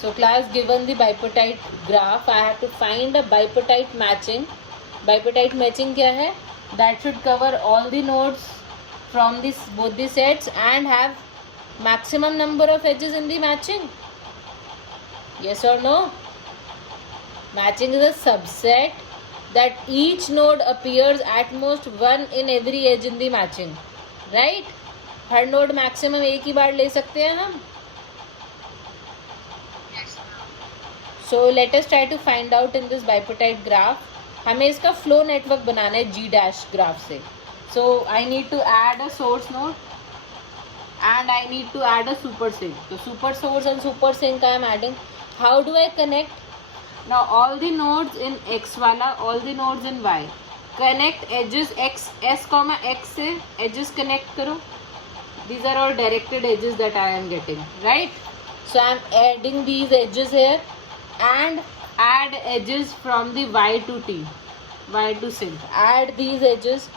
So class, given the bipartite graph, I have to find a bipartite matching. Bipartite matching क्या है? That should cover all the nodes from this both the sets and have maximum number of edges in the matching. Yes or no? Matching is a subset that each node appears at most one in every edge in the matching. Right? Her node maximum एक ही बार ले सकते हैं हम. So let us try to find out in this bipartite graph. हमें इसका flow network बनाना है G dash graph से. So I need to add a source node and I need to add a super sink. So super source and super sink I am adding. How do I connect? Now all the nodes in X वाला, all the nodes in Y. Connect edges X, S comma X से edges connect करो. These are all directed edges that I am getting, right? So I am adding these edges here and add edges from the Y to T, Y to sync. Add these edges,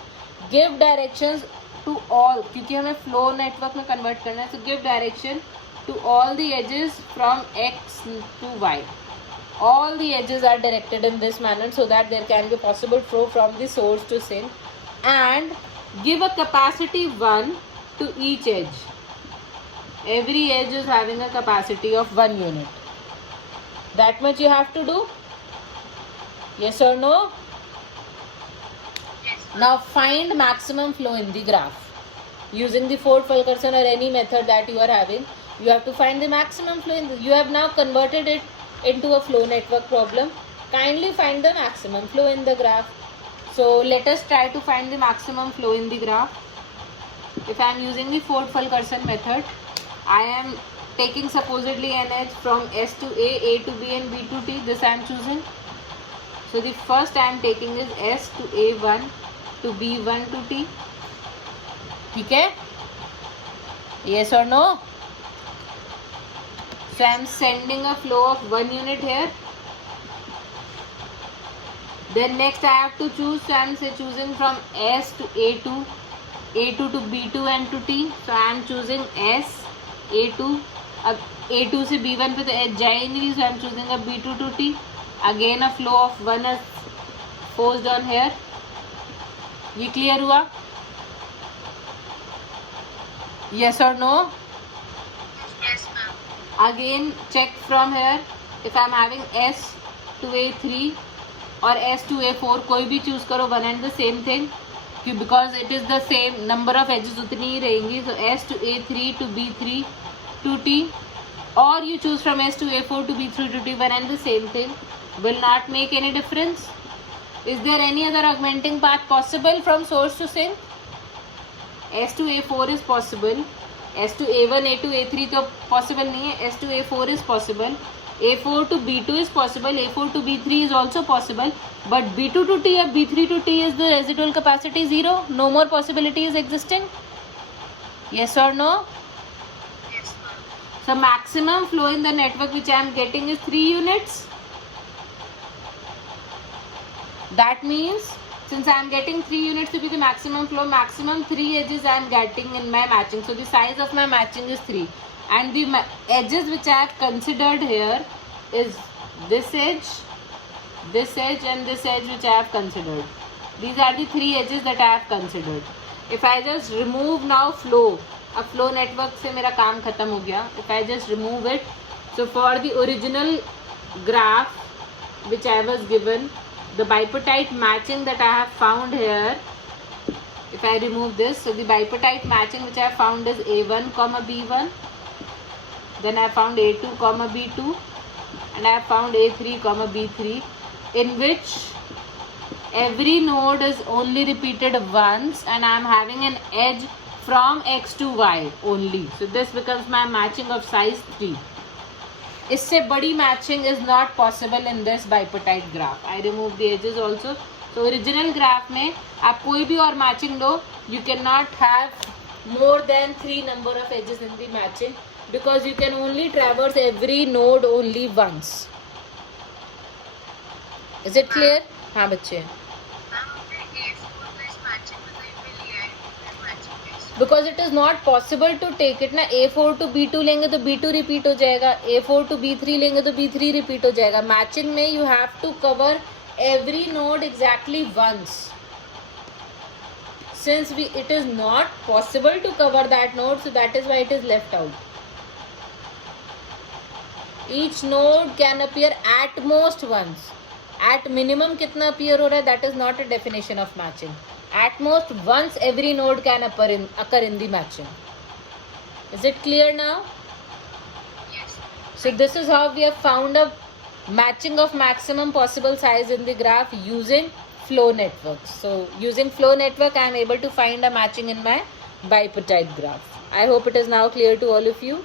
give directions to all, क्योंकि हमें flow network में convert करना है. So give direction to all the edges from X to Y. All the edges are directed in this manner so that there can be possible flow from the source to sink, and give a capacity 1 to each edge. Every edge is having a capacity of 1 unit. That much you have to do. Yes or no? Yes. Now find maximum flow in the graph. Using the Ford-Fulkerson or any method that you are having, you have to find the maximum flow in the, you have now converted it into a flow network problem. Kindly find the maximum flow in the graph. So let us try to find the maximum flow in the graph. If I am using the Ford-Fulkerson method, I am taking supposedly an edge from S to A to B and B to T. This I am choosing. So the first I am taking is S to A1 to B1 to T. ठीक है? Yes or no? So I am sending a flow of 1 unit here. Then next I have to choose. So I am choosing from S to A2, A2 to B2 and to T. So I am choosing S, A2. अब A2 से B1 पे तो edge जाए नहीं, so I am choosing a B2 to T. Again a flow of 1 is forced on here. ये clear हुआ? Yes or no? Yes, ma'am. Again check from here. If I am having S to A3 or S to A4, कोई भी choose करो, one and the same thing, because it is the same number of edges उतनी ही रहेंगी. So S to A3 to B3 to T, or you choose from S to A4 to B3 to T, one and the same thing, will not make any difference. Is there any other augmenting path possible from source to sink? S to A4 is possible. S to A1, A2, A3 तो possible नहीं है. S to A4 is possible. A4 to B2 is possible. A4 to B3 is also possible. But B2 to T or B3 to T is the residual capacity 0. No more possibility is existing. Yes or no? Yes, ma'am. So maximum flow in the network which I am getting is 3 units. That means since I am getting 3 units to be the maximum flow, maximum 3 edges I am getting in my matching. So the size of my matching is 3. And the edges which I have considered here is this edge and this edge which I have considered. These are the 3 edges that I have considered. If I just remove now flow, अब flow network से मेरा काम खत्म हो गया. If I just remove it, so for the original graph which I was given, the bipartite matching that I have found here, if I remove this, so the bipartite matching which I have found is A1 comma B1, then I found A2 comma B2, and I have found A3 comma B3, in which every node is only repeated once and I am having an edge from X to Y only. So this becomes my matching of size 3. इससे बड़ी matching is not possible in this bipartite graph. I remove the edges also. So original graph में आप कोई भी और matching low, you cannot have more than 3 number of edges in the matching because you can only traverse every node only once. Is it clear? हाँ बच्चे. Ma'am हमने A4 को इस मैचिंग में कहीं पे लिया है, फिर मैचिंग है. Because it is not possible to take it ना. A4 to B2 लेंगे तो B2 रिपीट हो जाएगा, A4 to B3 लेंगे तो B3 रिपीट हो जाएगा. मैचिंग में you have to cover every node exactly once. Since it is not possible to cover that node, so that is why it is left out. Each node can appear at most once. At minimum कितना appear हो रहा है, that is not a definition of matching. At most once every node can occur in the matching. Is it clear now? Yes. So this is how we have found a matching of maximum possible size in the graph using flow network. So using flow network I am able to find a matching in my bipartite graph. I hope it is now clear to all of you.